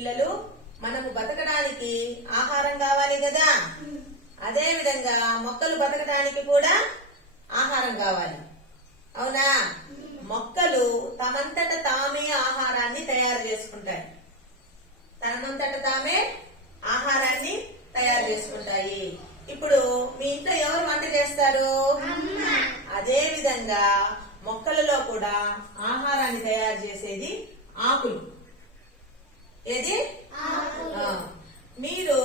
పిల్లలు మనము బతకడానికి ఆహారం కావాలి కదా, అదే విధంగా మొక్కలు బతకడానికి కూడా ఆహారం కావాలి. అవునా? మొక్కలు తమంతట తామే ఆహారాన్ని తయారు చేసుకుంటాయి. తమంతట తామే ఆహారాన్ని తయారు చేసుకుంటాయి. ఇప్పుడు మీ ఇంట్లో ఎవరు వంట చేస్తారు? అదే విధంగా మొక్కలలో కూడా ఆహారాన్ని తయారు చేసేది ఆకులు. ఏది? మీరు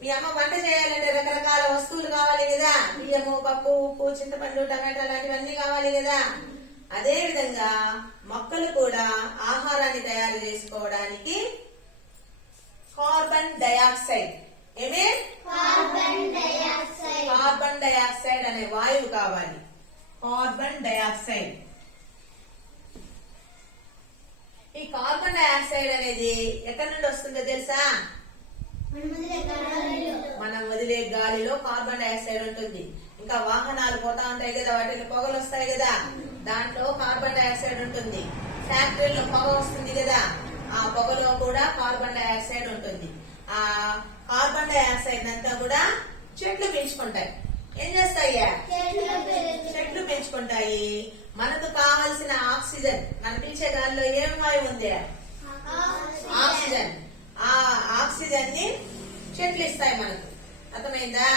మీ అమ్మ వంట చేయాలంటే రకరకాల వస్తువులు కావాలి కదా, బియ్యము, పప్పు, ఉప్పు, చింతపండు, టమాటా లాంటివన్నీ కావాలి కదా. అదే విధంగా మొక్కలు కూడా ఆహారాన్ని తయారు చేసుకోవడానికి కార్బన్ డయాక్సైడ్ కార్బన్ డయాక్సైడ్ అనే వాయువు కావాలి. Carbon dioxide. ఈ కార్బన్ డయాక్సైడ్ అనేది ఎక్కడి నుండి వస్తుందో తెలుసా? మనం వదిలే గాలిలో కార్బన్ డయాక్సైడ్ ఉంటుంది. ఇంకా వాహనాలు పోతా ఉంటాయి కదా, వాటికి పొగలు వస్తాయి కదా, దాంట్లో కార్బన్ డయాక్సైడ్ ఉంటుంది. ఫ్యాక్టరీలో పొగ వస్తుంది కదా, ఆ పొగలో కూడా కార్బన్ డయాక్సైడ్ ఉంటుంది. ఆ కార్బన్ డయాక్సైడ్ అంతా కూడా చెట్లు పీల్చుకుంటాయి. ఏం చేస్తాయ్యా? చెట్లు పెంచుకుంటాయి. మనకు కావలసిన ఆక్సిజన్, మన పీల్చే గాలిలో ఏం వాయువు ఉంది? ఆక్సిజన్. ఆ ఆక్సిజన్ ని చెట్లు ఇస్తాయి మనకు. అర్థమైందా?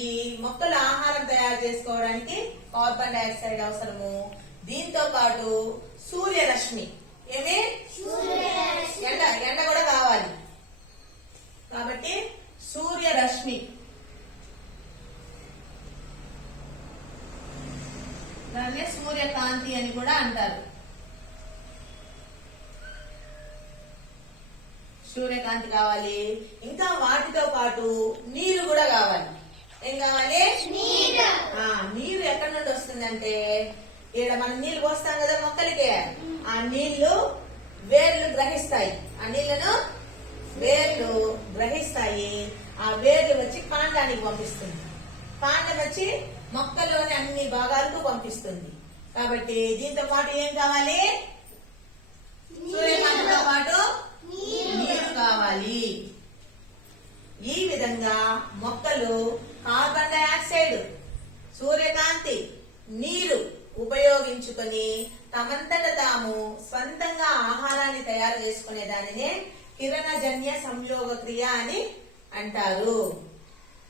ఈ మొక్కలు ఆహారం తయారు చేసుకోవడానికి కార్బన్ డయాక్సైడ్ అవసరము. దీంతో పాటు సూర్యరశ్మి, ఎండ కూడా కావాలి కాబట్టి సూర్యరశ్మి, దాన్నే సూర్యకాంతి అని కూడా అంటారు. సూర్యకాంతి కావాలి. ఇంకా వాటితో పాటు నీరు కూడా కావాలి. ఏం కావాలి? నీరు ఎక్కడి నుండి వస్తుందంటే, ఇక్కడ మనం నీళ్లు పోస్తాం కదా మొక్కలకి, ఆ నీళ్లు వేర్లు గ్రహిస్తాయి. ఆ నీళ్లను వేర్లు గ్రహిస్తాయి. ఆ వేర్లు వచ్చి కాండానికి పంపిస్తుంది. కాండం వచ్చి మొక్కలోని అన్ని భాగాలకు పంపిస్తుంది. కాబట్టి దీంతో పాటు ఏం కావాలి? సూర్యకాంతితో పాటు నీరు కావాలి. ఈ విధంగా మొక్కలు కార్బన్ డయాక్సైడ్, సూర్యకాంతి, నీరు ఉపయోగించుకొని తమంతట తాము స్వంతంగా ఆహారాన్ని తయారు చేసుకునే దానినే కిరణజన్య సంయోగ క్రియ అని అంటారు.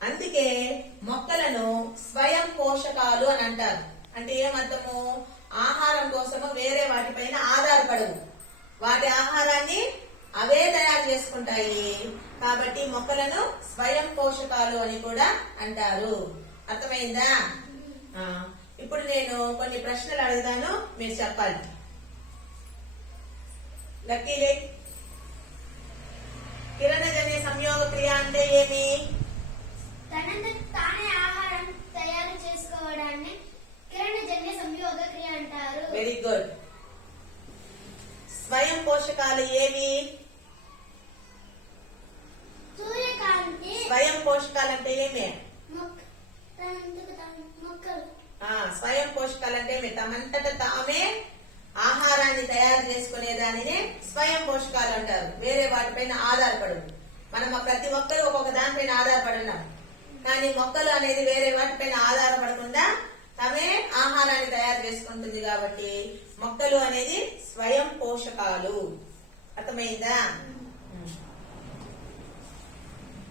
అందుకే మొక్కలను స్వయం పోషకాలు అని అంటారు. అంటే ఏమర్థము? ఆహారం కోసము వేరే వాటిపైన ఆధారపడవు. వాటి ఆహారాన్ని అవే తయారు చేసుకుంటాయి. కాబట్టి మొక్కలను స్వయం పోషకాలు అని కూడా అంటారు. అర్థమైందా? ఇప్పుడు నేను కొన్ని ప్రశ్నలు అడుగుతాను, మీరు చెప్పాలి. లక్కీలే. కిరణజన్య సంయోగ క్రియ అంటే ఏమి? తానే ఆహారం తయారు చేసుకోవడాన్ని కిరణజన్య సంయోగ క్రియ అంటారు. Very good. స్వయం పోషకాలు ఏమి? సూర్యకాంతి. స్వయం పోషకాలు అంటే ఏమి? మొక్కలు. స్వయం పోషకాలు అంటే తమంతట తామే ఆహారాన్ని తయారు చేసుకునే దానినే స్వయం పోషకాలు అంటారు. వేరే వాటిపైన ఆధారపడవు. మనం ప్రతి ఒక్కరు ఒక్కొక్క దానిపైన ఆధారపడి ఉన్నాం. కానీ మొక్కలు అనేది వేరే వాటిపైన ఆధారపడకుండా తమే ఆహారాన్ని తయారు చేసుకుంటుంది. కాబట్టి మొక్కలు అనేది స్వయం పోషకాలు. అర్థమైందా?